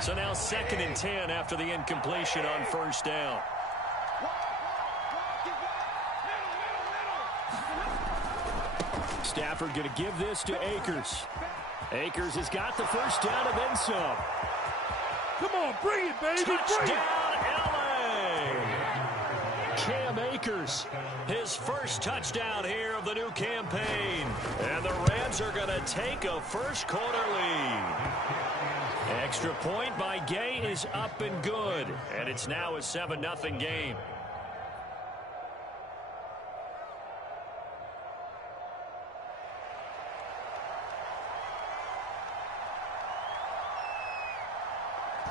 So now 2nd and 10 after the incompletion on first down. Stafford going to give this to Akers. Akers has got the first down and then some. Come on, bring it, baby. Touchdown, L.A. Cam Akers, his first touchdown here of the new campaign. And the Rams are going to take a first-quarter lead. Extra point by Gay is up and good. And it's now a 7-0 game.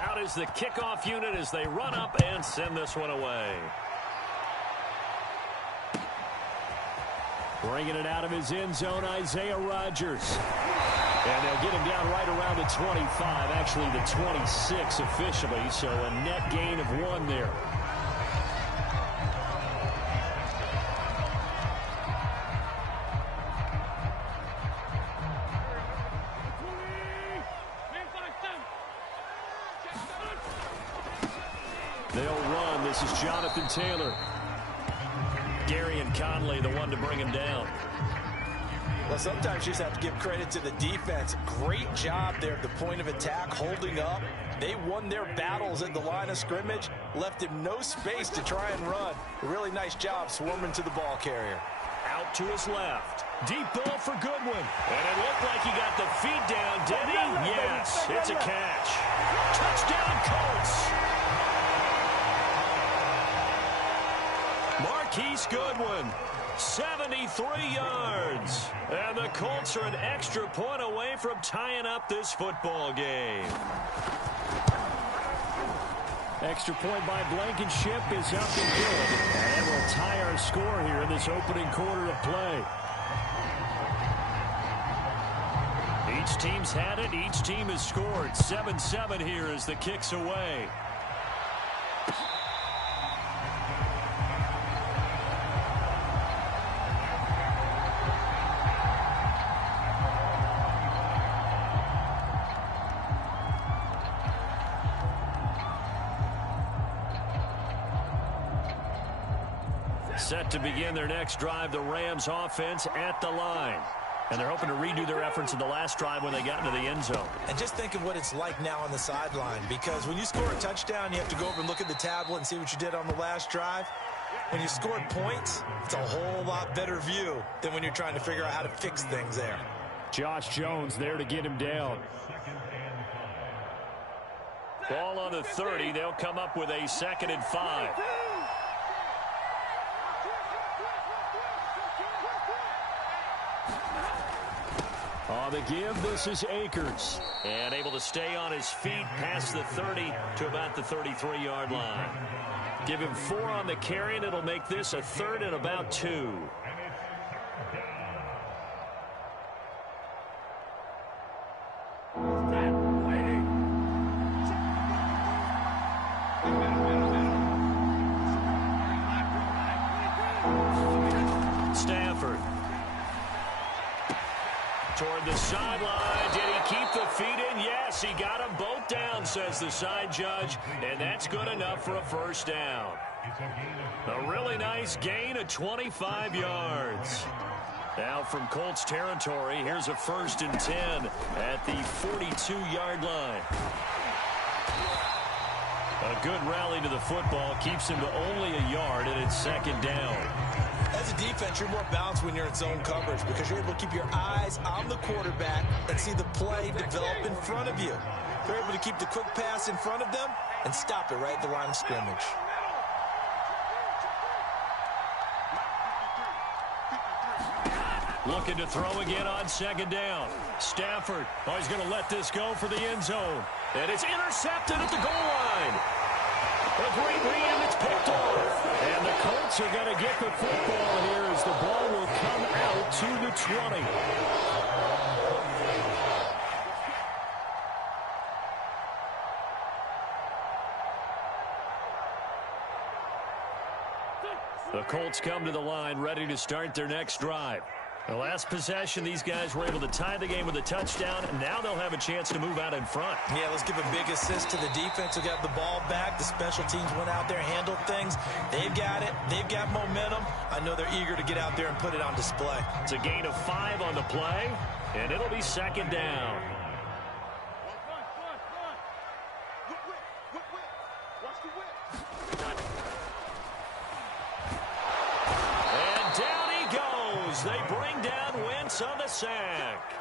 Out is the kickoff unit as they run up and send this one away. Bringing it out of his end zone, Isaiah Rodgers. And they'll get him down right around the 25, actually the 26 officially, so a net gain of 1 there. They'll run. This is Jonathan Taylor. Gary and Conley, the one to bring him down. Well, sometimes you just have to give credit to the defense. Great job there at the point of attack, holding up. They won their battles at the line of scrimmage, left him no space to try and run. A really nice job swarming to the ball carrier. Out to his left. Deep ball for Goodwin. And it looked like he got the feet down, did he? Yes, it's a catch. Touchdown, Colts. Marquise Goodwin, 73 yards. And the Colts are an extra point away from tying up this football game. Extra point by Blankenship is up and good. And we'll tie our score here in this opening quarter of play. Each team's had it. Each team has scored. 7-7 here as the kick's away. Set to begin their next drive, the Rams offense at the line. And they're hoping to redo their efforts in the last drive when they got into the end zone. And just think of what it's like now on the sideline, because when you score a touchdown, you have to go over and look at the tablet and see what you did on the last drive. When you scored points, it's a whole lot better view than when you're trying to figure out how to fix things there. Josh Jones there to get him down. Ball on the 30. They'll come up with a 2nd and 5. On the give, this is Akers. And able to stay on his feet past the 30 to about the 33-yard line. Give him 4 on the carry, and it'll make this a 3rd and about 2. Stafford. Toward the sideline. Did he keep the feet in? Yes, he got them both down, says the side judge. And that's good enough for a first down. A really nice gain of 25 yards. Now from Colts territory, here's a 1st and 10 at the 42-yard line. A good rally to the football keeps him to only a yard, and it's 2nd down. As a defense, you're more balanced when you're in zone coverage because you're able to keep your eyes on the quarterback and see the play develop in front of you. They're able to keep the quick pass in front of them and stop it right at the line of scrimmage. Looking to throw again on 2nd down. Stafford, he's going to let this go for the end zone. And it's intercepted at the goal line. A great read, and it's picked off. And the Colts are going to get the football here as the ball will come out to the 20. The Colts come to the line ready to start their next drive. The last possession, these guys were able to tie the game with a touchdown, and now they'll have a chance to move out in front. Yeah, let's give a big assist to the defense who got the ball back. The special teams went out there, handled things. They've got it. They've got momentum. I know they're eager to get out there and put it on display. It's a gain of 5 on the play, and it'll be second down. They bring down Wentz on the sack.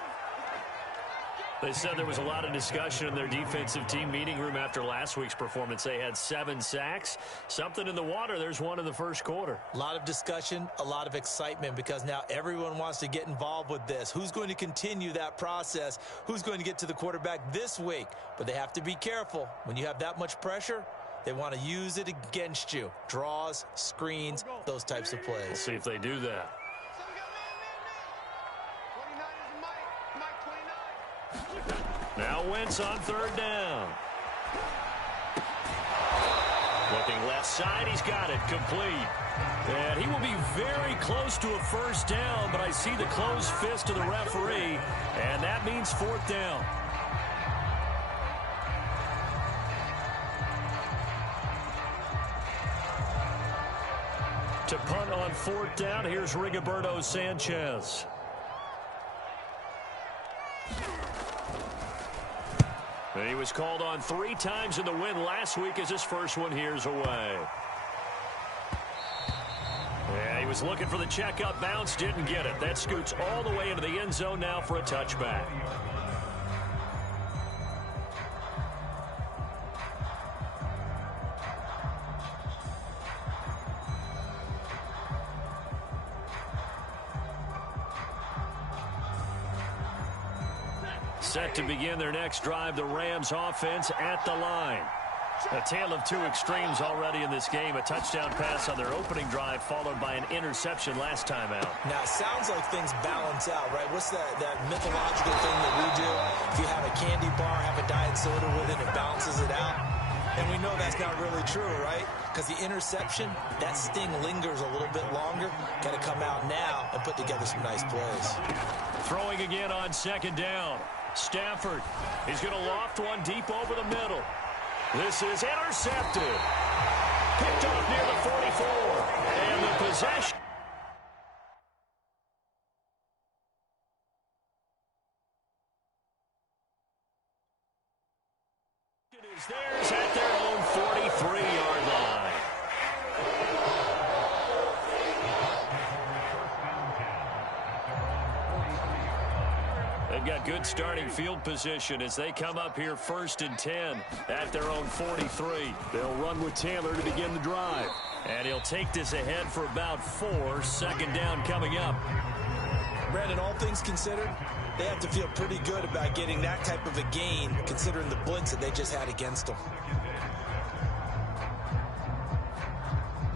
They said there was a lot of discussion in their defensive team meeting room after last week's performance. They had 7 sacks. Something in the water. There's one in the first quarter. A lot of discussion, a lot of excitement, because now everyone wants to get involved with this. Who's going to continue that process? Who's going to get to the quarterback this week? But they have to be careful. When you have that much pressure, they want to use it against you. Draws, screens, those types of plays. We'll see if they do that. Now Wentz on third down. Looking left side, he's got it, complete. And he will be very close to a first down, but I see the closed fist of the referee, and that means fourth down. To punt on fourth down, here's Rigoberto Sanchez. He was called on 3 times in the win last week as his first one here's away. Yeah, he was looking for the checkup bounce, didn't get it. That scoots all the way into the end zone now for a touchback. Set to begin their next drive, the Rams offense at the line. A tale of 2 extremes already in this game. A touchdown pass on their opening drive, followed by an interception last time out. Now, it sounds like things balance out, right? What's that mythological thing that we do? If you have a candy bar, have a diet soda with it, it balances it out. And we know that's not really true, right? Because the interception, that sting lingers a little bit longer. Got to come out now and put together some nice plays. Throwing again on second down. Stafford, he's going to loft one deep over the middle. This is intercepted. Picked off near the 44. And the possession is theirs at their own 43-yard line. They've got good starting field position as they come up here 1st and 10 at their own 43. They'll run with Taylor to begin the drive. And he'll take this ahead for about 4. Second down coming up. Brandon, all things considered, they have to feel pretty good about getting that type of a gain, considering the blitz that they just had against them.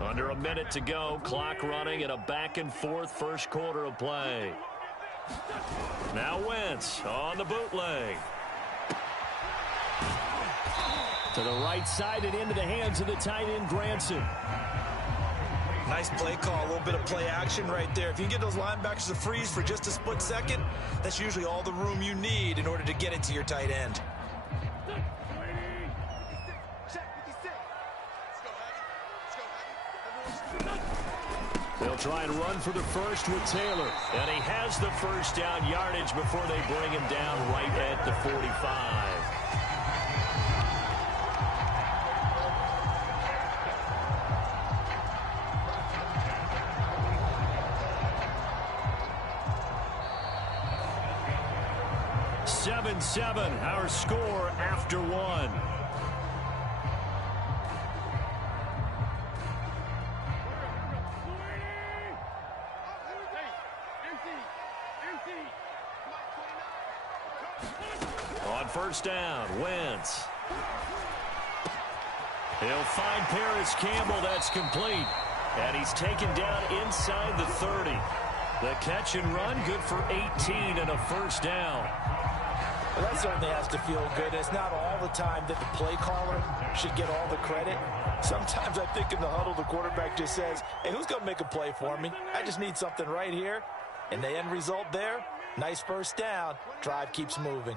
Under a minute to go, clock running, and a back-and-forth first quarter of play. Now Wentz on the bootleg. To the right side and into the hands of the tight end, Granson. Nice play call, a little bit of play action right there. If you can get those linebackers to freeze for just a split second, that's usually all the room you need in order to get it to your tight end. They'll try and run for the first with Taylor. And he has the first down yardage before they bring him down right at the 45. Seven, our score after 1. On first down, Wentz. He'll find Paris Campbell. That's complete. And he's taken down inside the 30. The catch and run, good for 18 and a first down. Well, that certainly has to feel good. It's not all the time that the play caller should get all the credit. Sometimes I think in the huddle, the quarterback just says, hey, who's going to make a play for me? I just need something right here. And the end result there, nice first down. Drive keeps moving.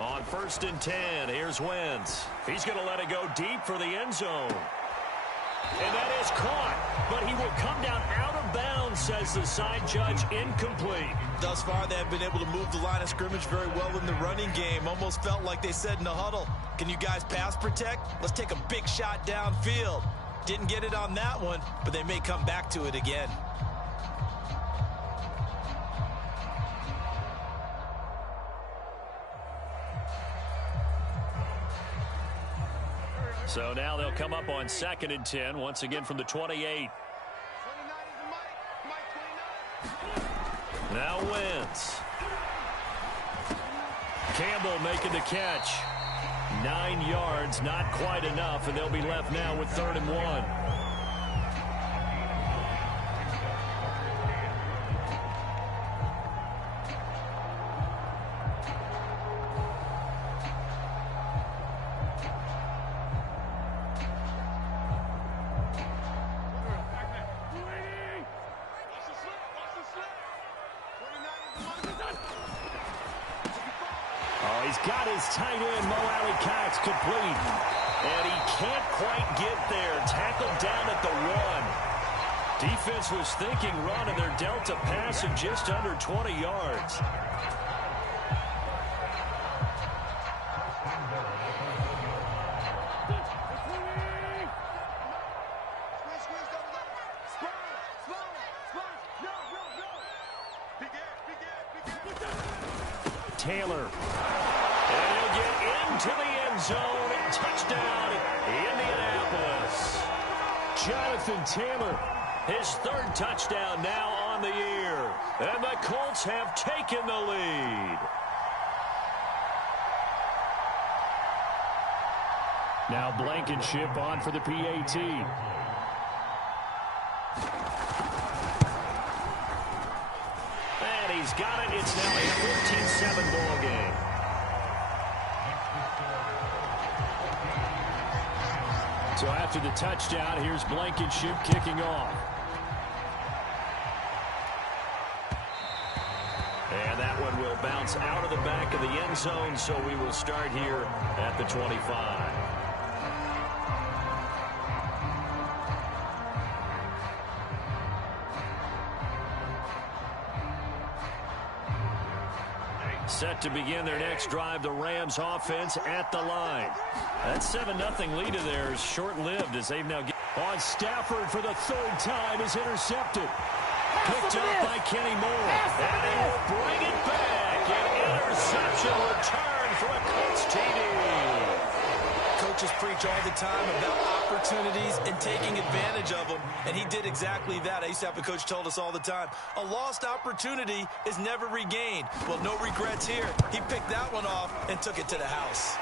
On 1st and 10, here's Wentz. He's going to let it go deep for the end zone. And that is caught, but he will come down out of bounds, says the side judge, incomplete. Thus far, they have been able to move the line of scrimmage very well in the running game. Almost felt like they said in the huddle, can you guys pass protect? Let's take a big shot downfield. Didn't get it on that one, but they may come back to it again. So now they'll come up on 2nd and 10, once again from the 28. Now Wentz. Campbell making the catch. 9 yards, not quite enough, and they'll be left now with 3rd and 1. He's got his tight end, Mo Alley-Cox, complete. And he can't quite get there. Tackled down at the 1. Defense was thinking run, and they're dealt a pass of just under 20 yards. Taylor. And he'll get into the end zone. Touchdown, Indianapolis. Jonathan Taylor, his 3rd touchdown now on the year. And the Colts have taken the lead. Now Blankenship on for the PAT. And he's got it. It's now a 14-7 ball game. So after the touchdown, here's Blankenship kicking off. And that one will bounce out of the back of the end zone, so we will start here at the 25. Set to begin their next drive, the Rams offense at the line. That 7-0 lead of theirs short-lived as they've now on Stafford for the 3rd time is intercepted. Picked up by Kenny Moore. And he will bring it back. An interception return for a Colts TD. Coaches preach all the time about opportunities and taking advantage of them, and he did exactly that. I used to have a coach told us all the time, a lost opportunity is never regained. Well, no regrets here. He picked that one off and took it to the house.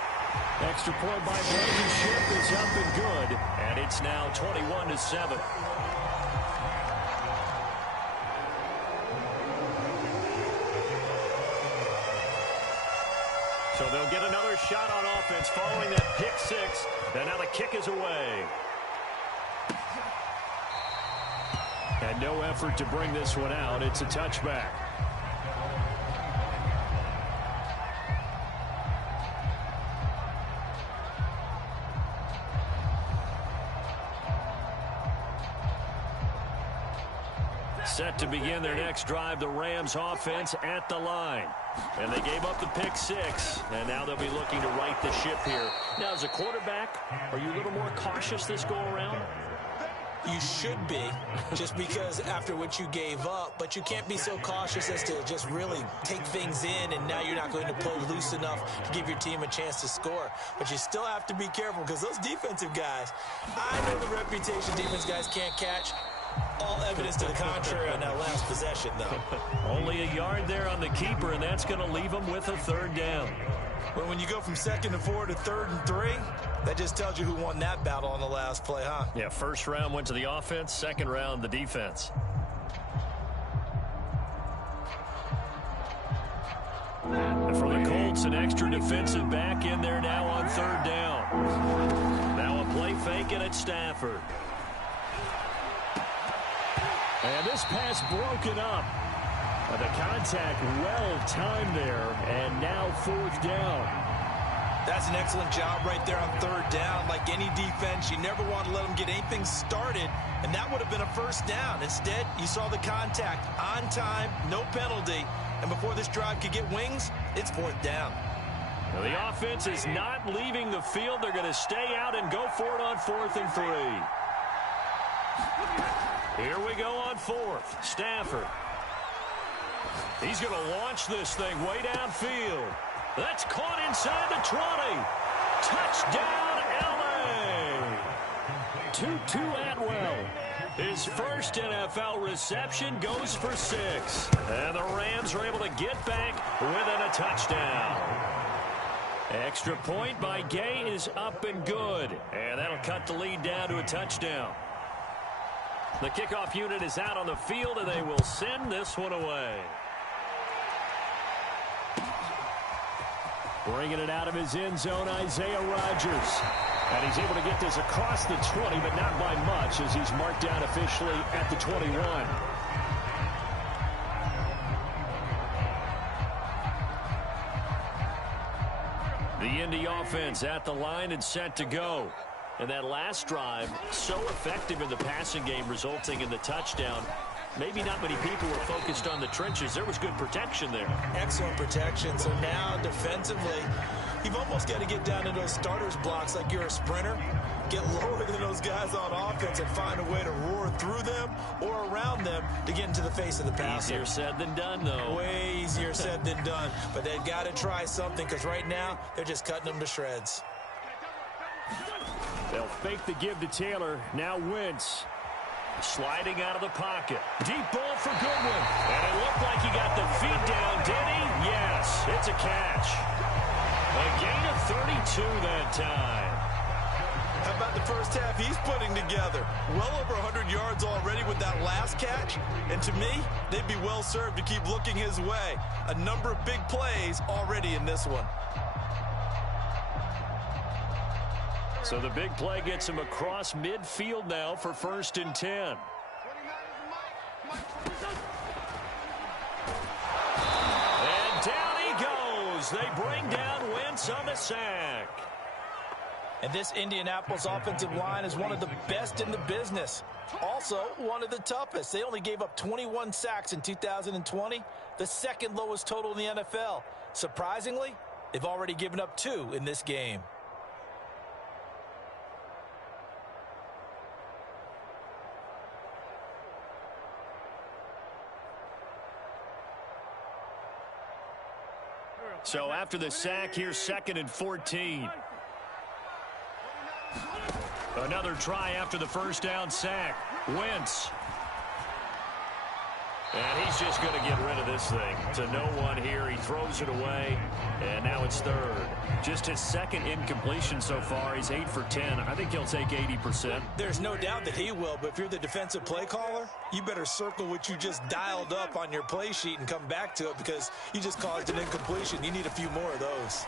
Extra point by Blankenship is up and good, and it's now 21-7. So they'll get another shot on offense following that pick 6, and now the kick is away. And no effort to bring this one out. It's a touchback. Set to begin their next drive, the Rams offense at the line. And they gave up the pick 6, and now they'll be looking to right the ship here. Now, as a quarterback, are you a little more cautious this go-around? You should be, just because after what you gave up, but you can't be so cautious as to just really take things in, and now you're not going to play loose enough to give your team a chance to score. But you still have to be careful, because those defensive guys, I know the reputation defense guys can't catch. All evidence to the contrary on that last possession, though. Only a yard there on the keeper, and that's going to leave them with a 3rd down. Well, when you go from 2nd and 4 to 3rd and 3, that just tells you who won that battle on the last play, huh? Yeah, 1st round went to the offense, 2nd round the defense. And for the Colts, an extra defensive back in there now on 3rd down. Now a play fake, and it's Stafford. And this pass broken up. The contact well timed there, and now 4th down. That's an excellent job right there on 3rd down. Like any defense, you never want to let them get anything started, and that would have been a 1st down. Instead, you saw the contact on time, no penalty, and before this drive could get wings, it's 4th down. Now the offense is not leaving the field. They're going to stay out and go for it on 4th and 3. Here we go on 4th. Stafford. He's going to launch this thing way downfield. That's caught inside the 20. Touchdown, L.A. Tutu Atwell. His first NFL reception goes for 6. And the Rams are able to get back within a touchdown. Extra point by Gay is up and good. And that'll cut the lead down to a touchdown. The kickoff unit is out on the field, and they will send this one away. Bringing it out of his end zone, Isaiah Rodgers. And he's able to get this across the 20, but not by much, as he's marked down officially at the 21. The Indy offense at the line and set to go. And that last drive, so effective in the passing game, resulting in the touchdown. Maybe not many people were focused on the trenches. There was good protection there. Excellent protection. So now defensively, you've almost got to get down to those starters blocks like you're a sprinter. Get lower than those guys on offense and find a way to roar through them or around them to get into the face of the passer. Easier said than done, though. Way easier said than done. But they've got to try something, because right now they're just cutting them to shreds. They'll fake the give to Taylor. Now Wentz. Sliding out of the pocket. Deep ball for Goodwin. And it looked like he got the feet down, did he? Yes, it's a catch. A gain of 32 that time. How about the first half he's putting together? Well over 100 yards already with that last catch. And to me, they'd be well served to keep looking his way. A number of big plays already in this one. So the big play gets him across midfield now for 1st and 10. And down he goes. They bring down Wentz on the sack. And this Indianapolis offensive line is one of the best in the business. Also, one of the toughest. They only gave up 21 sacks in 2020, the 2nd lowest total in the NFL. Surprisingly, they've already given up 2 in this game. So after the sack, here's 2nd and 14. Another try after the first down sack. Wentz. And he's just going to get rid of this thing to no one here. He throws it away, and now it's 3rd. Just his 2nd incompletion so far. He's 8 for 10. I think he'll take 80%. There's no doubt that he will, but if you're the defensive play caller, you better circle what you just dialed up on your play sheet and come back to it, because you just caused an incompletion. You need a few more of those.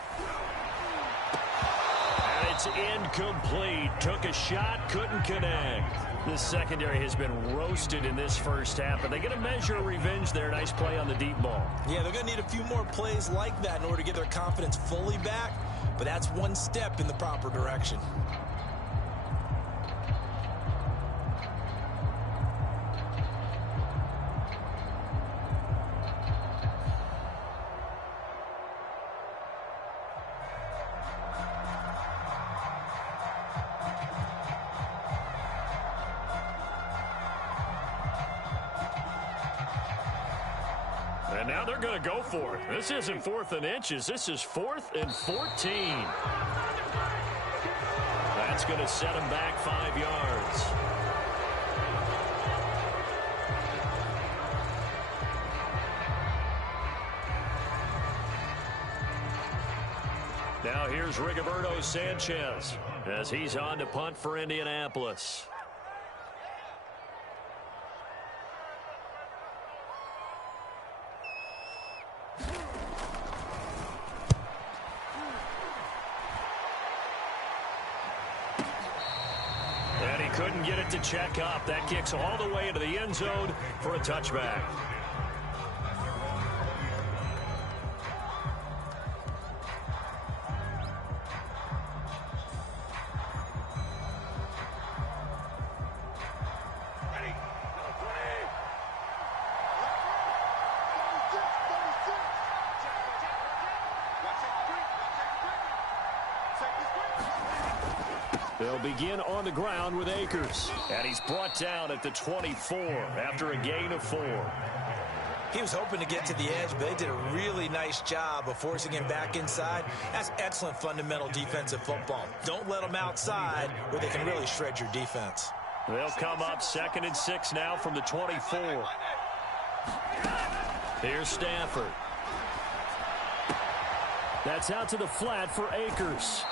And it's incomplete. Took a shot, couldn't connect. This secondary has been roasted in this first half, but they get a measure of revenge there. Nice play on the deep ball. Yeah, they're going to need a few more plays like that in order to get their confidence fully back, but that's one step in the proper direction. And now they're going to go for it. This isn't 4th and inches. This is 4th and 14. That's going to set them back 5 yards. Now here's Rigoberto Sanchez as he's on to punt for Indianapolis. And he couldn't get it to check up. That kicks all the way into the end zone for a touchback. They'll begin on the ground with Akers. And he's brought down at the 24 after a gain of 4. He was hoping to get to the edge, but they did a really nice job of forcing him back inside. That's excellent fundamental defensive football. Don't let them outside where they can really shred your defense. They'll come up 2nd and 6 now from the 24. Here's Stafford. That's out to the flat for Akers.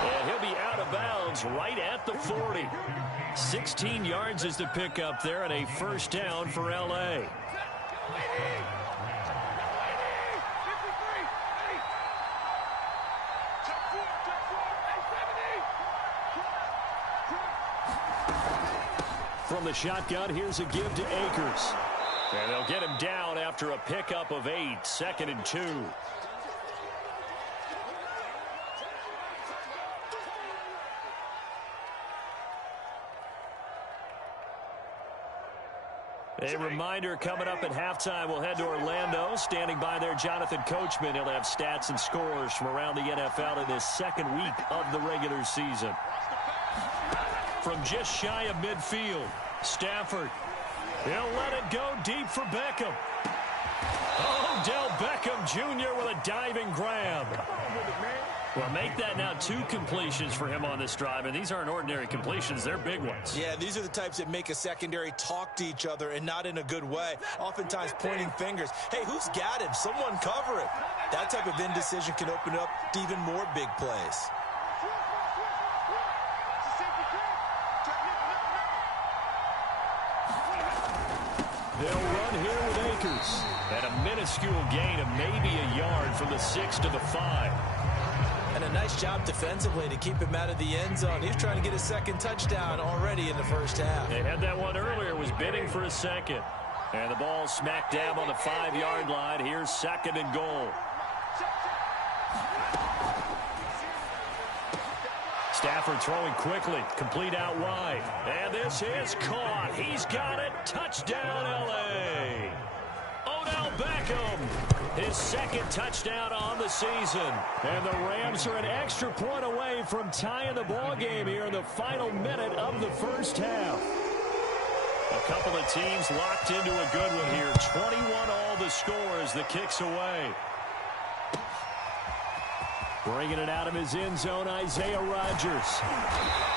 And he'll be out of bounds right at the 40. 16 yards is the pickup there and a first down for L.A. From the shotgun, here's a give to Akers. And they'll get him down after a pickup of 8, 2nd and 2. A reminder coming up at halftime, we'll head to Orlando. Standing by there, Jonathan Coachman. He'll have stats and scores from around the NFL in this second week of the regular season. From just shy of midfield, Stafford. He'll let it go deep for Beckham. Oh, Odell Beckham Jr. with a diving grab. Well, make that now 2 completions for him on this drive, and these aren't ordinary completions. They're big ones. Yeah, these are the types that make a secondary talk to each other and not in a good way, oftentimes pointing fingers. Hey, who's got him? Someone cover it. That type of indecision can open up to even more big plays. They'll run here with Akers. And a minuscule gain of maybe a yard from the 6 to the 5. And a nice job defensively to keep him out of the end zone. He was trying to get a second touchdown already in the first half. They had that one earlier, was bidding for a second. And the ball smack dab on the 5-yard line. Here's 2nd and goal. Stafford throwing quickly, complete out wide. And this is caught. He's got it. Touchdown, L.A. Odell Beckham, his 2nd touchdown on the season. And the Rams are an extra point away from tying the ball game here in the final minute of the first half. A couple of teams locked into a good one here. 21 all the score as the kick's away. Bringing it out of his end zone, Isaiah Rodgers.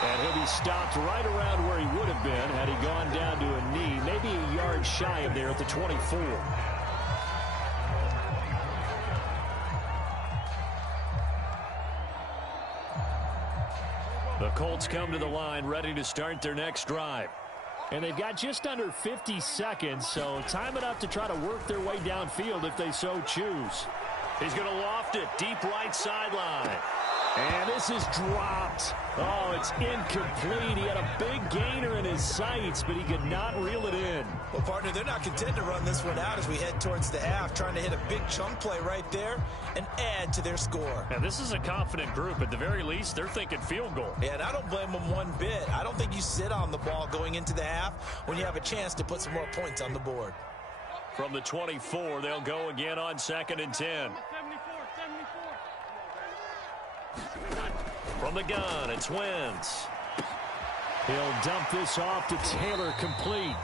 And he'll be stopped right around where he would have been had he gone down to a knee, maybe a yard shy of there at the 24. The Colts come to the line, ready to start their next drive. And they've got just under 50 seconds, so time enough to try to work their way downfield if they so choose. He's going to loft it, deep right sideline. And this is dropped. Oh, it's incomplete. He had a big gainer in his sights, but he could not reel it in. Well, partner, they're not content to run this one out as we head towards the half, trying to hit a big chunk play right there and add to their score. Now, this is a confident group. At the very least, they're thinking field goal. Yeah, and I don't blame them one bit. I don't think you sit on the ball going into the half when you have a chance to put some more points on the board. From the 24, they'll go again on 2nd and 10. From the gun, it's Wentz. He'll dump this off to Taylor, complete.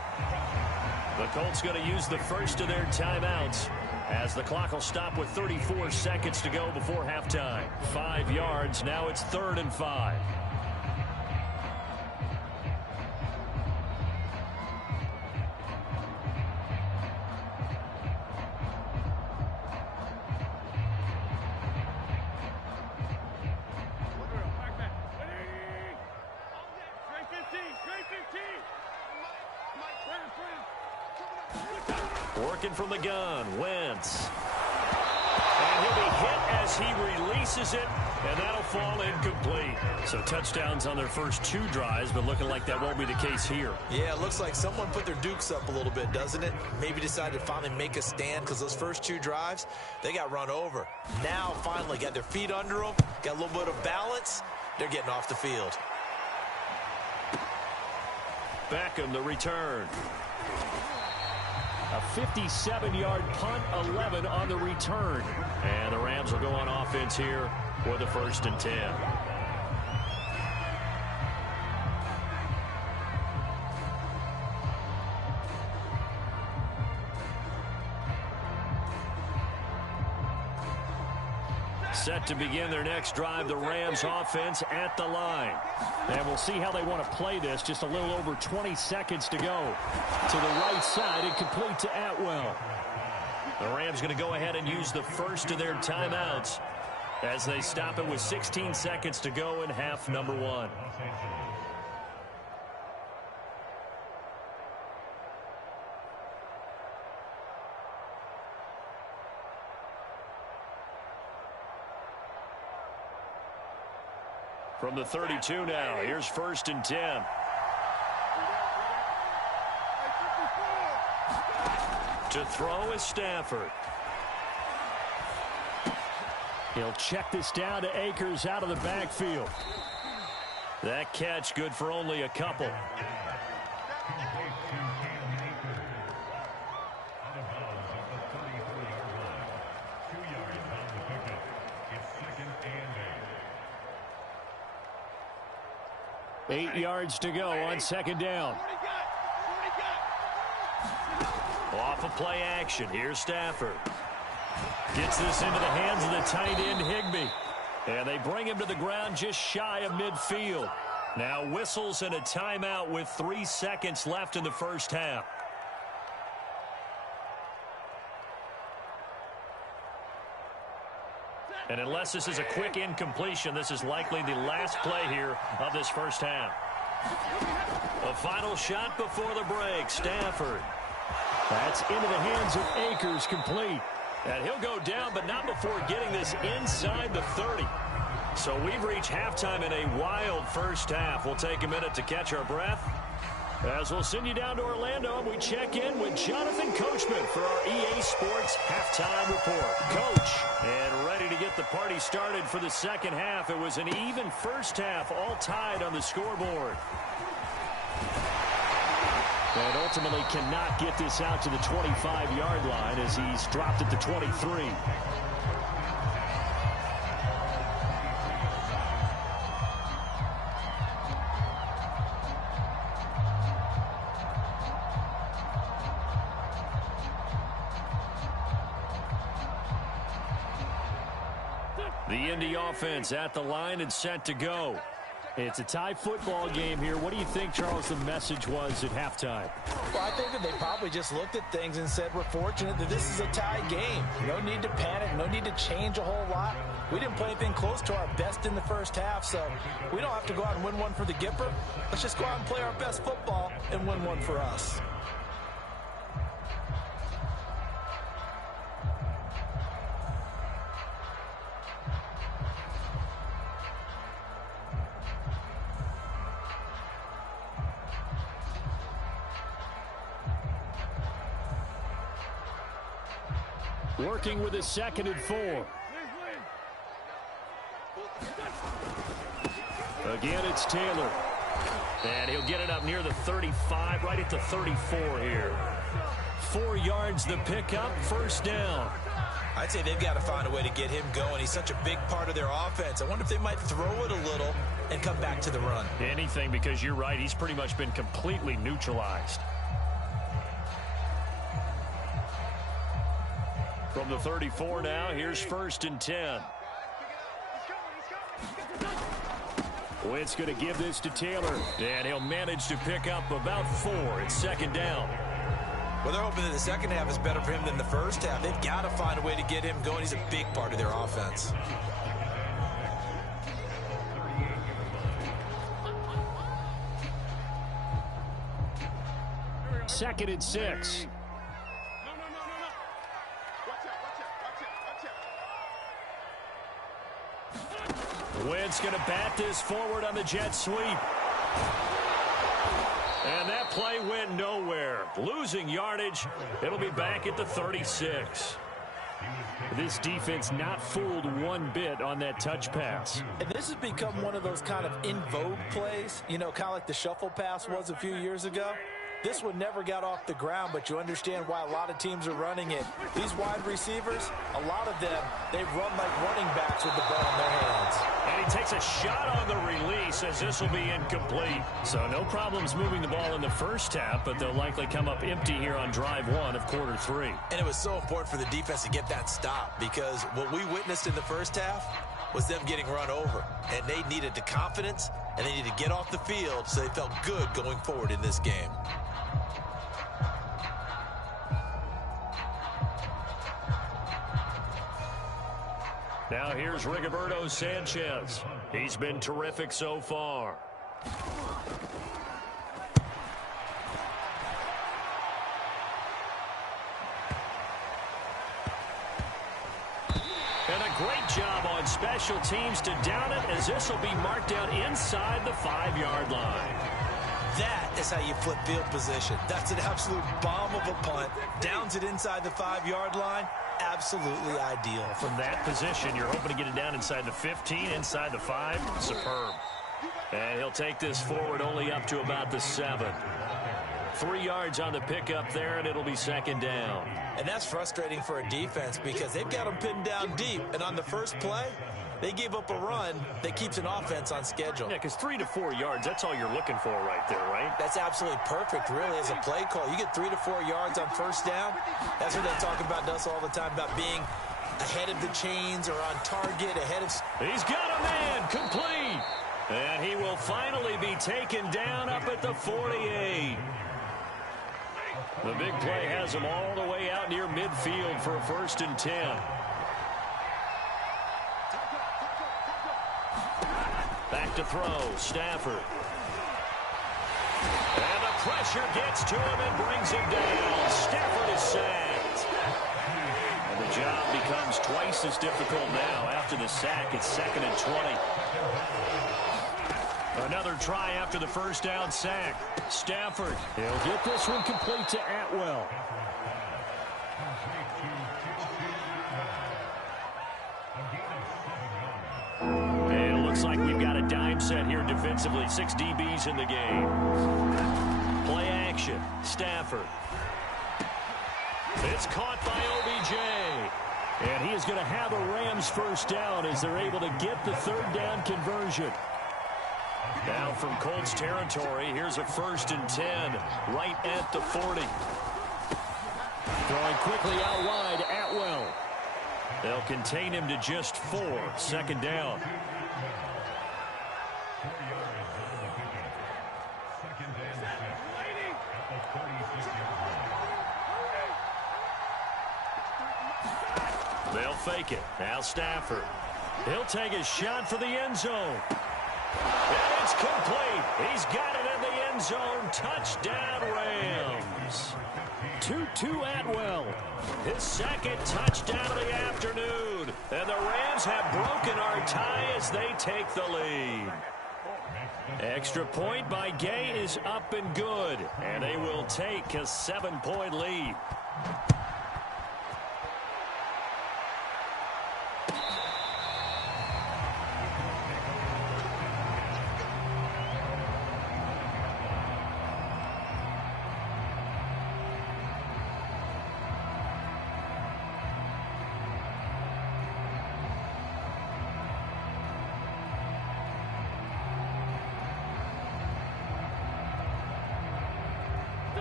The Colts going to use the first of their timeouts as the clock will stop with 34 seconds to go before halftime. 5 yards, now it's 3rd and 5. Working from the gun, Wentz. And he'll be hit as he releases it, and that'll fall incomplete. So touchdowns on their first 2 drives, but looking like that won't be the case here. Yeah, it looks like someone put their dukes up a little bit, doesn't it? Maybe decided to finally make a stand because those first 2 drives, they got run over. Now, finally, got their feet under them, got a little bit of balance. They're getting off the field. Beckham, the return. A 57-yard punt, 11 on the return. And the Rams will go on offense here for the 1st and 10. set to begin their next drive, the Rams offense at the line. And we'll see how they want to play this. Just a little over 20 seconds to go. To the right side and complete to Atwell. The Rams going to go ahead and use the first of their timeouts as they stop it with 16 seconds to go in half number one. From the 32 now, here's 1st and 10. To throw is Stafford. He'll check this down to Akers out of the backfield. That catch good for only a couple. Eight yards to go on 2nd down. Off of play action. Here's Stafford. Gets this into the hands of the tight end, Higbee. And they bring him to the ground just shy of midfield. Now whistles and a timeout with 3 seconds left in the first half. And unless this is a quick incompletion, this is likely the last play here of this first half. A final shot before the break. Stafford. That's into the hands of Akers, complete. And he'll go down, but not before getting this inside the 30. So we've reached halftime in a wild first half. We'll take a minute to catch our breath, as we'll send you down to Orlando, and we check in with Jonathan Coachman for our EA Sports Halftime Report. Coach, and ready to get the party started for the second half. It was an even first half, all tied on the scoreboard. And ultimately cannot get this out to the 25-yard line as he's dropped at the 23. The Indy offense at the line and set to go. It's a tie football game here. What do you think, Charles, the message was at halftime? Well, I think that they probably just looked at things and said, we're fortunate that this is a tie game. No need to panic. No need to change a whole lot. We didn't play anything close to our best in the first half, so we don't have to go out and win one for the Gipper. Let's just go out and play our best football and win one for us. Working with a 2nd and 4. Again, it's Taylor. And he'll get it up near the 35, right at the 34 here. 4 yards the pickup, first down. I'd say they've got to find a way to get him going. He's such a big part of their offense. I wonder if they might throw it a little and come back to the run. Anything, because you're right. He's pretty much been completely neutralized. From the 34 now, here's 1st and 10. Wentz going to give this to Taylor. And he'll manage to pick up about 4. It's 2nd down. Well, they're hoping that the second half is better for him than the first half. They've got to find a way to get him going. He's a big part of their offense. Second and 6. Wentz going to bat this forward on the jet sweep. And that play went nowhere. Losing yardage. It'll be back at the 36. This defense not fooled one bit on that touch pass. And this has become one of those kind of in vogue plays, you know, kind of like the shuffle pass was a few years ago. This one never got off the ground, but you understand why a lot of teams are running it. These wide receivers, a lot of them, they run like running backs with the ball in their hands. And he takes a shot on the release as this will be incomplete. So no problems moving the ball in the first half, but they'll likely come up empty here on drive one of quarter three. And it was so important for the defense to get that stop because what we witnessed in the first half was them getting run over. And they needed the confidence, and they needed to get off the field so they felt good going forward in this game. Now here's Rigoberto Sanchez. He's been terrific so far. And a great job on special teams to down it as this will be marked down inside the 5-yard line. That is how you flip field position. That's an absolute bomb of a punt. Downs it inside the 5-yard line. Absolutely ideal. From that position, you're hoping to get it down inside the 15, inside the 5. Superb. And he'll take this forward only up to about the 7. 3 yards on the pickup there, and it'll be second down. And that's frustrating for a defense because they've got them pinned down deep. And on the first play, they gave up a run that keeps an offense on schedule. Yeah, because 3 to 4 yards, that's all you're looking for right there, right? That's absolutely perfect, really, as a play call. You get 3 to 4 yards on first down. That's what they talk about us all the time, about being ahead of the chains or on target, ahead of... He's got a man, complete. And he will finally be taken down up at the 48. The big play has him all the way out near midfield for a 1st and 10. Back to throw, Stafford. And the pressure gets to him and brings him down. Stafford is sacked. And the job becomes twice as difficult now. After the sack, it's 2nd and 20. Another try after the first down sack. Stafford. He'll get this one complete to Atwell. And it looks like we've got a dime set here defensively. 6 DBs in the game. Play action. Stafford. It's caught by OBJ. And he is going to have a Rams first down as they're able to get the 3rd down conversion. Now from Colts territory, here's a 1st and 10 right at the 40. Throwing quickly out wide, Atwell. They'll contain him to just 4. 2nd down. They'll fake it. Now Stafford. He'll take a shot for the end zone. And it's complete. He's got it in the end zone. Touchdown, Rams. 2-2 Atwell. His 2nd touchdown of the afternoon. And the Rams have broken our tie as they take the lead. Extra point by Gay is up and good. And they will take a 7-point lead.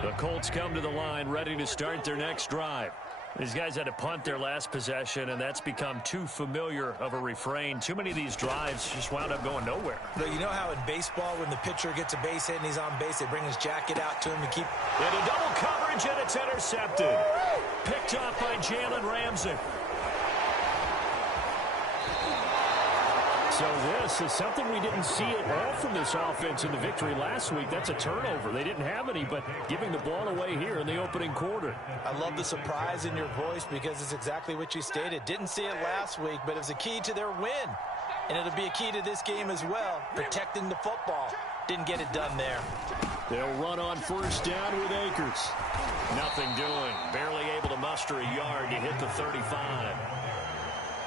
The Colts come to the line ready to start their next drive. These guys had to punt their last possession, and that's become too familiar of a refrain. Too many of these drives just wound up going nowhere. But you know how in baseball, when the pitcher gets a base hit and he's on base, they bring his jacket out to him to keep... Into double coverage, and it's intercepted. Picked up by Jalen Ramsey. So this is something we didn't see at all from this offense in the victory last week. That's a turnover. They didn't have any, but giving the ball away here in the opening quarter. I love the surprise in your voice because it's exactly what you stated. Didn't see it last week, but it was a key to their win. And it'll be a key to this game as well, protecting the football. Didn't get it done there. They'll run on 1st down with Akers. Nothing doing. Barely able to muster a yard to hit the 35.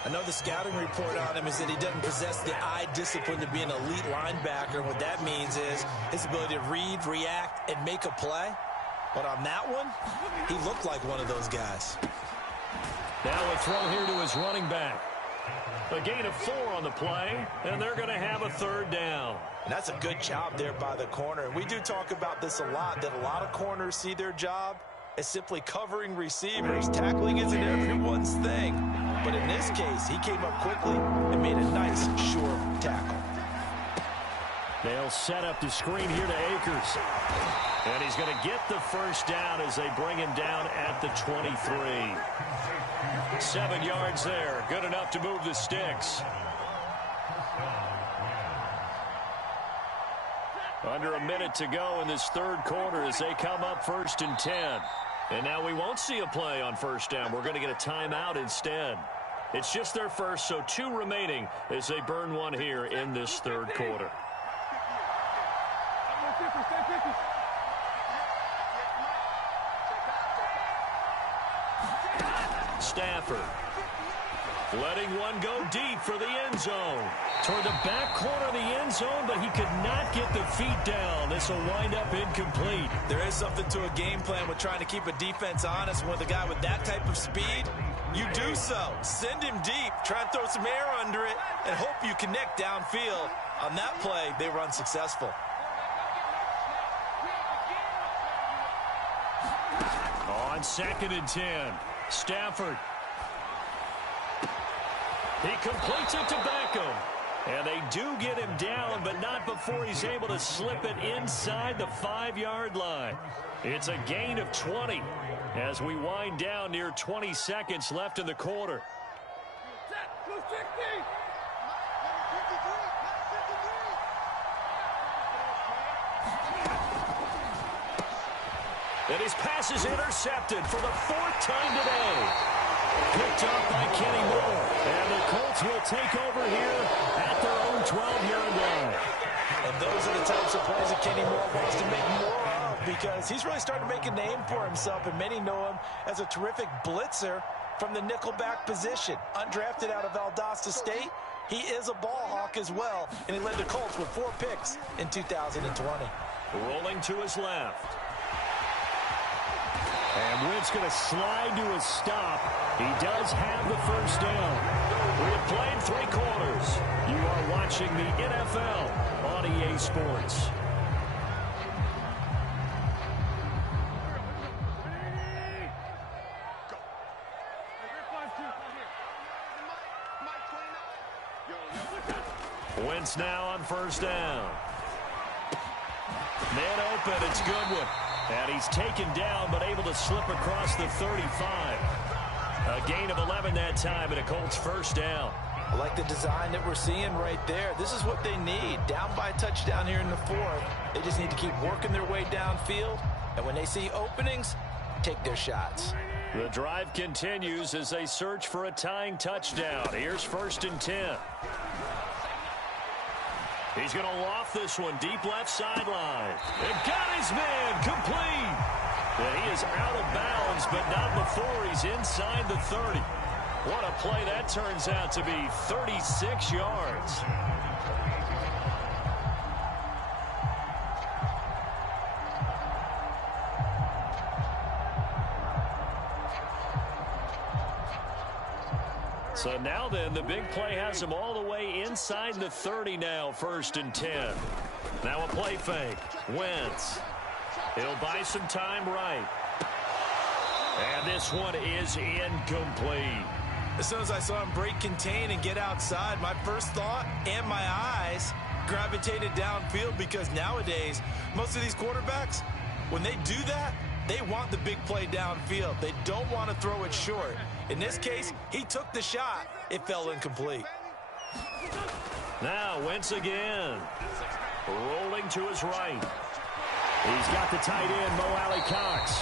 I know the scouting report on him is that he doesn't possess the eye discipline to be an elite linebacker. What that means is his ability to read, react, and make a play. But on that one, he looked like one of those guys. Now a throw here to his running back. A gain of 4 on the play, and they're going to have a third down. And that's a good job there by the corner. And we do talk about this a lot, that a lot of corners see their job as simply covering receivers. Tackling isn't everyone's thing. But in this case, he came up quickly and made a nice, sure tackle. They'll set up the screen here to Akers. And he's going to get the first down as they bring him down at the 23. 7 yards there. Good enough to move the sticks. Under a minute to go in this third quarter as they come up 1st and 10. And now we won't see a play on first down. We're going to get a timeout instead. It's just their first, so 2 remaining as they burn one here in this third quarter. Stafford letting one go deep for the end zone. Toward the back corner of the end zone, but he could not get the feet down. This will wind up incomplete. There is something to a game plan with trying to keep a defense honest. With a guy with that type of speed, you do so. Send him deep, try and throw some air under it, and hope you connect downfield. On that play, they were unsuccessful. On 2nd and 10, Stafford. He completes it to Beckham. And they do get him down, but not before he's able to slip it inside the 5-yard line. It's a gain of 20 as we wind down near 20 seconds left in the quarter. And his pass is intercepted for the 4th time today. Picked up by Kenny Moore. And the Colts will take over here at their own 12-yard line. And those are the types of plays that Kenny Moore wants to make more of, because he's really starting to make a name for himself, and many know him as a terrific blitzer from the nickelback position. Undrafted out of Valdosta State, he is a ball hawk as well, and he led the Colts with 4 picks in 2020. Rolling to his left. And Wentz going to slide to a stop. He does have the first down. We have played 3 quarters. You are watching the NFL on EA Sports. Wentz now on first down. Man open, it's Goodwin. And he's taken down, but able to slip across the 35. A gain of 11 that time, and a Colts first down. I like the design that we're seeing right there. This is what they need. Down by a touchdown here in the 4th. They just need to keep working their way downfield. And when they see openings, take their shots. The drive continues as they search for a tying touchdown. Here's 1st and 10. He's going to loft this one deep left sideline. And got his man complete. And he is out of bounds, but not before he's inside the 30. What a play that turns out to be. 36 yards. So now then, the big play has him all the way inside the 30 now, 1st and 10. Now a play fake. Wentz. He'll buy some time right. And this one is incomplete. As soon as I saw him break contain and get outside, my first thought and my eyes gravitated downfield, because nowadays, most of these quarterbacks, when they do that, they want the big play downfield. They don't want to throw it short. In this case, he took the shot. It fell incomplete. Now Wentz again. Rolling to his right. He's got the tight end, Mo Alley Cox.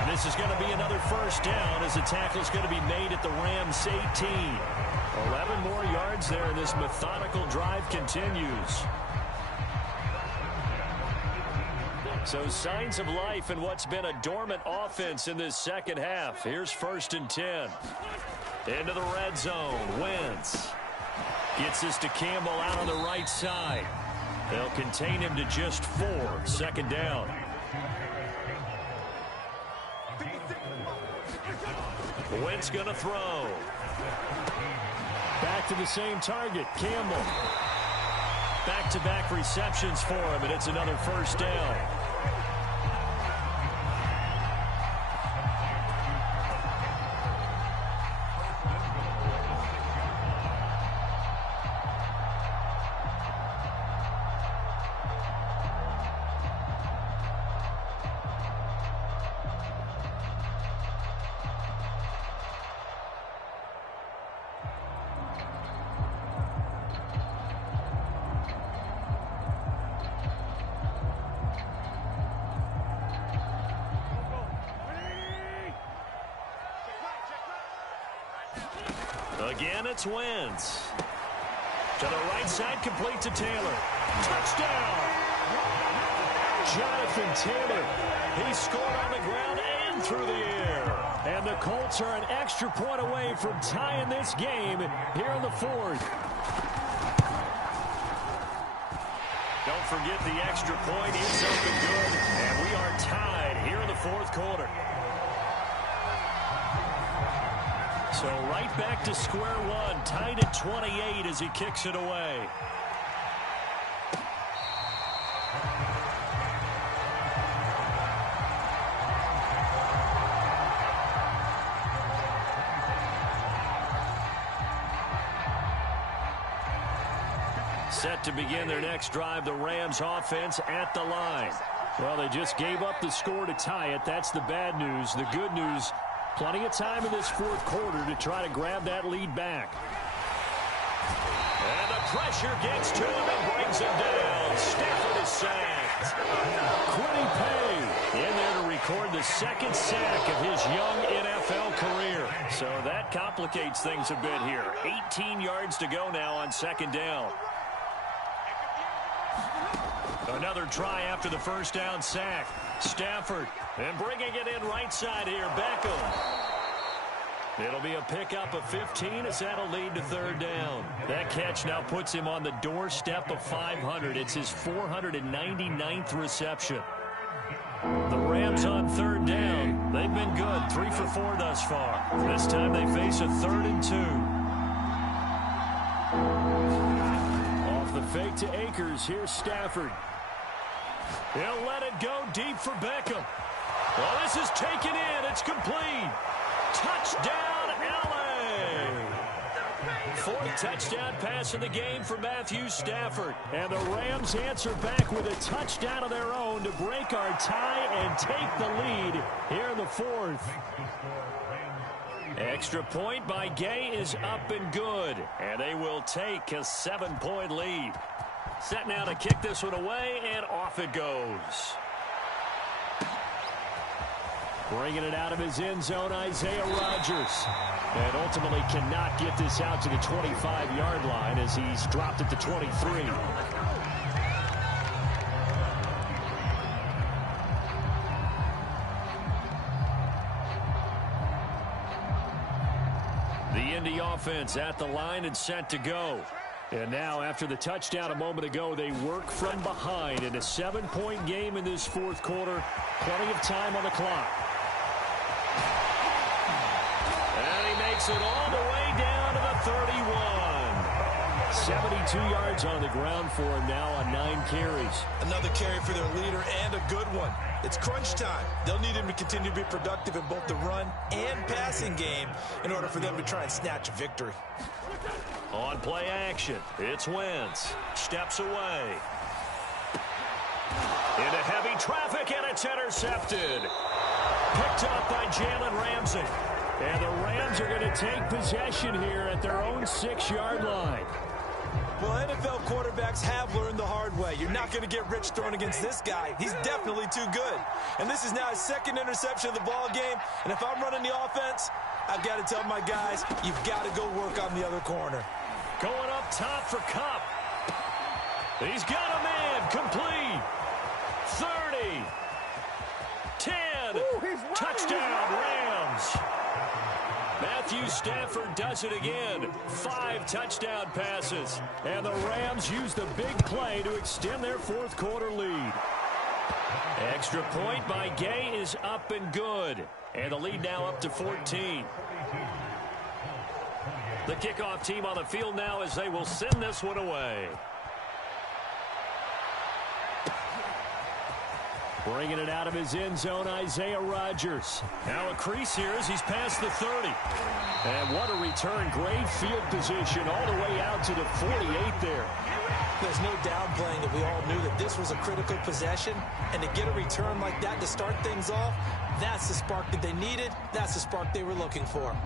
And this is going to be another first down as the tackle is going to be made at the Rams 18. 11 more yards there, and this methodical drive continues. So signs of life in what's been a dormant offense in this second half. Here's 1st and 10. Into the red zone. Wentz gets this to Campbell out on the right side. They'll contain him to just 4. 2nd down. Wentz going to throw. Back to the same target, Campbell. Back-to-back receptions for him, and it's another first down. Again, it's Wentz. To the right side, complete to Taylor. Touchdown! Jonathan Taylor. He scored on the ground and through the air. And the Colts are an extra point away from tying this game here in the fourth. Don't forget the extra point. It's up and good. And we are tied here in the fourth quarter. So right back to square one, tied at 28 as he kicks it away. Set to begin their next drive, the Rams offense at the line. Well, they just gave up the score to tie it. That's the bad news. The good news, plenty of time in this fourth quarter to try to grab that lead back. And the pressure gets to him and brings him down. Stafford is sacked. Quiddy Pay in there to record the second sack of his young NFL career. So that complicates things a bit here. 18 yards to go now on second down. Another try after the first down sack. Stafford, and bringing it in right side here, Beckham. It'll be a pickup of 15 as that'll lead to third down. That catch now puts him on the doorstep of 500. It's his 499th reception. The Rams on third down. They've been good, 3 for 4 thus far. This time they face a 3rd and 2. Off the fake to Akers, here's Stafford. He'll let it go deep for Beckham. Well, this is taken in. It's complete. Touchdown, L.A. 4th touchdown pass of the game for Matthew Stafford. And the Rams answer back with a touchdown of their own to break our tie and take the lead here in the fourth. Extra point by Gay is up and good. And they will take a 7-point lead. Set now to kick this one away, and off it goes. Bringing it out of his end zone, Isaiah Rodgers. And ultimately cannot get this out to the 25-yard line as he's dropped it to 23. The Indy offense at the line and set to go. And now, after the touchdown a moment ago, they work from behind in a 7-point game in this fourth quarter. Plenty of time on the clock. And he makes it all the way down to the 31. 72 yards on the ground for him now on 9 carries. Another carry for their leader and a good one. It's crunch time. They'll need him to continue to be productive in both the run and passing game in order for them to try and snatch a victory. On play action, it's Wentz. Steps away. Into heavy traffic, and it's intercepted. Picked up by Jalen Ramsey. And the Rams are going to take possession here at their own 6-yard line. Well, NFL quarterbacks have learned the hard way. You're not going to get rich throwing against this guy. He's definitely too good. And this is now his 2nd interception of the ball game. And if I'm running the offense, I've got to tell my guys, you've got to go work on the other corner. Going up top for Kupp. He's got a man. Complete. 30. 10. Ooh, Touchdown, Rams. Matthew Stafford does it again. 5 touchdown passes. And the Rams use the big play to extend their fourth quarter lead. Extra point by Gay is up and good. And the lead now up to 14. The kickoff team on the field now as they will send this one away. Bringing it out of his end zone, Isaiah Rodgers. Now a crease here as he's past the 30. And what a return. Great field position all the way out to the 48 there. There's no downplaying that we all knew that this was a critical possession. And to get a return like that to start things off, that's the spark that they needed. That's the spark they were looking for.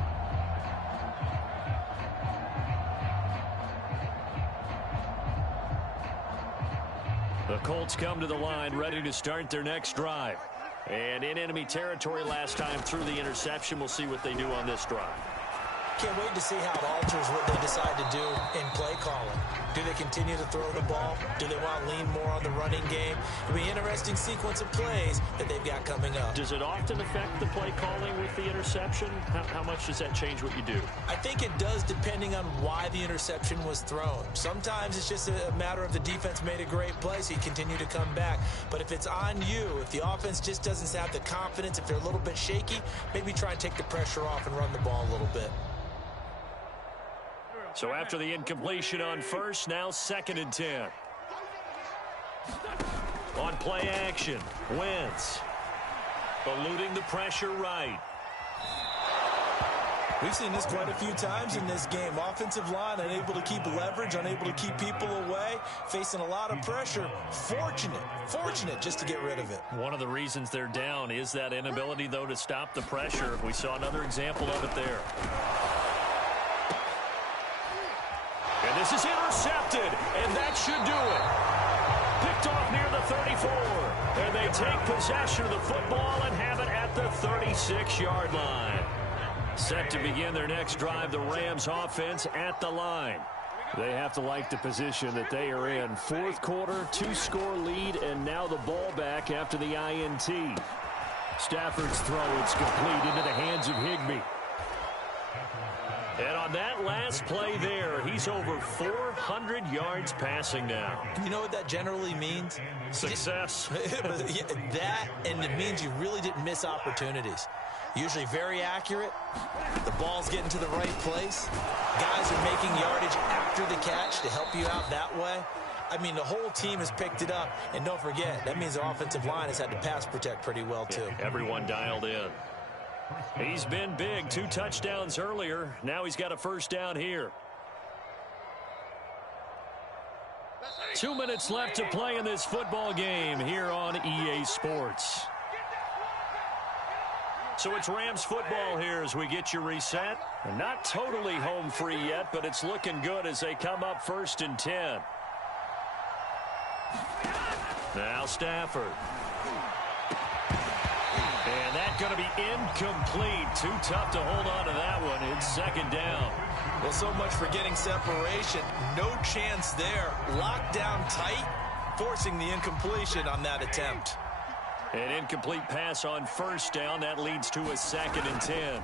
The Colts come to the line ready to start their next drive. And in enemy territory last time through the interception. We'll see what they do on this drive. Can't wait to see how it alters what they decide to do in play calling. Do they continue to throw the ball? Do they want to lean more on the running game? It'll be an interesting sequence of plays that they've got coming up. Does it often affect the play calling with the interception? How much does that change what you do? I think it does depending on why the interception was thrown. Sometimes it's just a matter of the defense made a great play, so you continue to come back. But if it's on you, if the offense just doesn't have the confidence, if they're a little bit shaky, maybe try and take the pressure off and run the ball a little bit. So after the incompletion on first, now 2nd and 10. On play action, Wentz. Eluding the pressure right. We've seen this quite a few times in this game. Offensive line unable to keep leverage, unable to keep people away, facing a lot of pressure. Fortunate just to get rid of it. One of the reasons they're down is that inability, though, to stop the pressure. We saw another example of it there. And this is intercepted, and that should do it. Picked off near the 34, and they take possession of the football and have it at the 36-yard line. Set to begin their next drive, the Rams offense at the line. They have to like the position that they are in. 4th quarter, 2-score lead, and now the ball back after the INT. Stafford's throw, it's complete into the hands of Higbee. And on that last play there, he's over 400 yards passing now. You know what that generally means? Success. That, and it means you really didn't miss opportunities. Usually very accurate. The ball's getting to the right place. Guys are making yardage after the catch to help you out that way. I mean, the whole team has picked it up. And don't forget, that means the offensive line has had to pass protect pretty well, too. Yeah, everyone dialed in. He's been big. 2 touchdowns earlier. Now he's got a first down here. 2 minutes left to play in this football game here on EA Sports. So it's Rams football here as we get you reset. Not totally home free yet, but it's looking good as they come up 1st and 10. Now Stafford. And that's going to be incomplete. Too tough to hold on to that one. It's 2nd down. Well, so much for getting separation. No chance there. Locked down tight, forcing the incompletion on that attempt. An incomplete pass on 1st down. That leads to a 2nd and 10.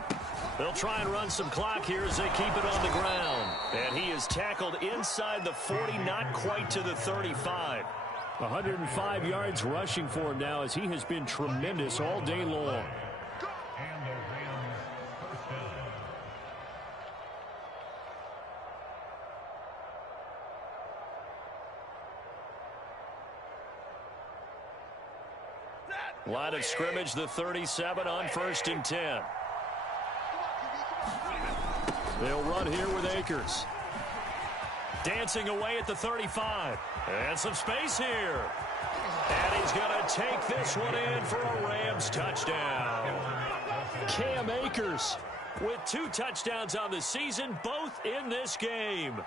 They'll try and run some clock here as they keep it on the ground. And he is tackled inside the 40, not quite to the 35. 105 yards rushing for him now as he has been tremendous all day long. Line of scrimmage, the 37 on 1st and 10. They'll run here with Akers. Dancing away at the 35. And some space here. And he's going to take this one in for a Rams touchdown. Cam Akers with 2 touchdowns on the season, both in this game.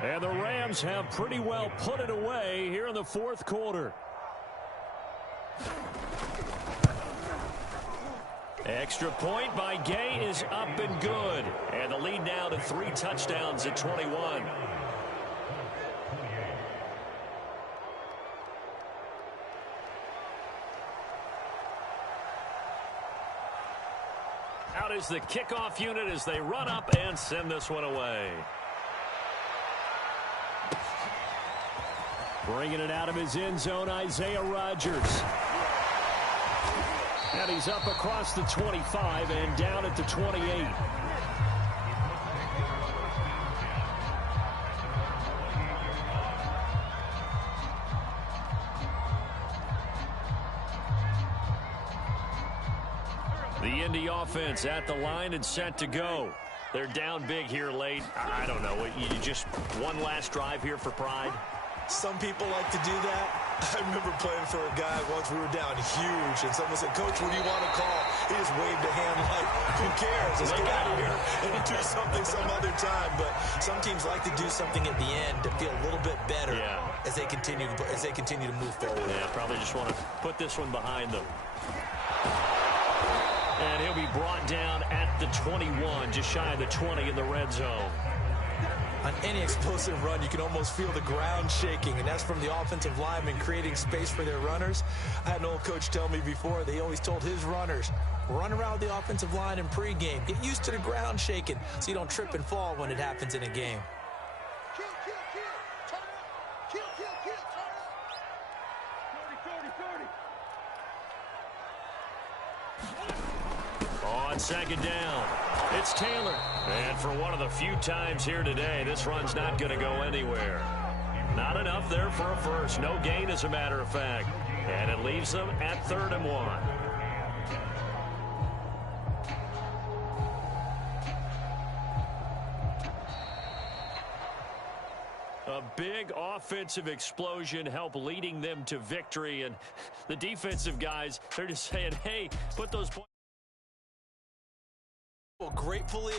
And the Rams have pretty well put it away here in the 4th quarter. Extra point by Gay is up and good. And the lead now to 3 touchdowns at 21. Out is the kickoff unit as they run up and send this one away. Bringing it out of his end zone, Isaiah Rodgers. And he's up across the 25 and down at the 28. The Indy offense at the line and set to go. They're down big here late. I don't know. You just one last drive here for pride? Some people like to do that. I remember playing for a guy once. We were down huge, and someone said, "Coach, what do you want to call?" He just waved a hand like, "Who cares? Let's get out of here and do something some other time." But some teams like to do something at the end to feel a little bit better as they continue to move forward. Yeah, probably just want to put this one behind them. And he'll be brought down at the 21, just shy of the 20 in the red zone. On any explosive run, you can almost feel the ground shaking, and that's from the offensive linemen creating space for their runners. I had an old coach tell me before, they always told his runners, run around the offensive line in pregame. Get used to the ground shaking so you don't trip and fall when it happens in a game. On second down, it's Taylor. And for one of the few times here today, this run's not going to go anywhere. Not enough there for a first. No gain, as a matter of fact. And it leaves them at 3rd and 1. A big offensive explosion helped leading them to victory. And the defensive guys, they're just saying, hey, put those points. Well, gratefully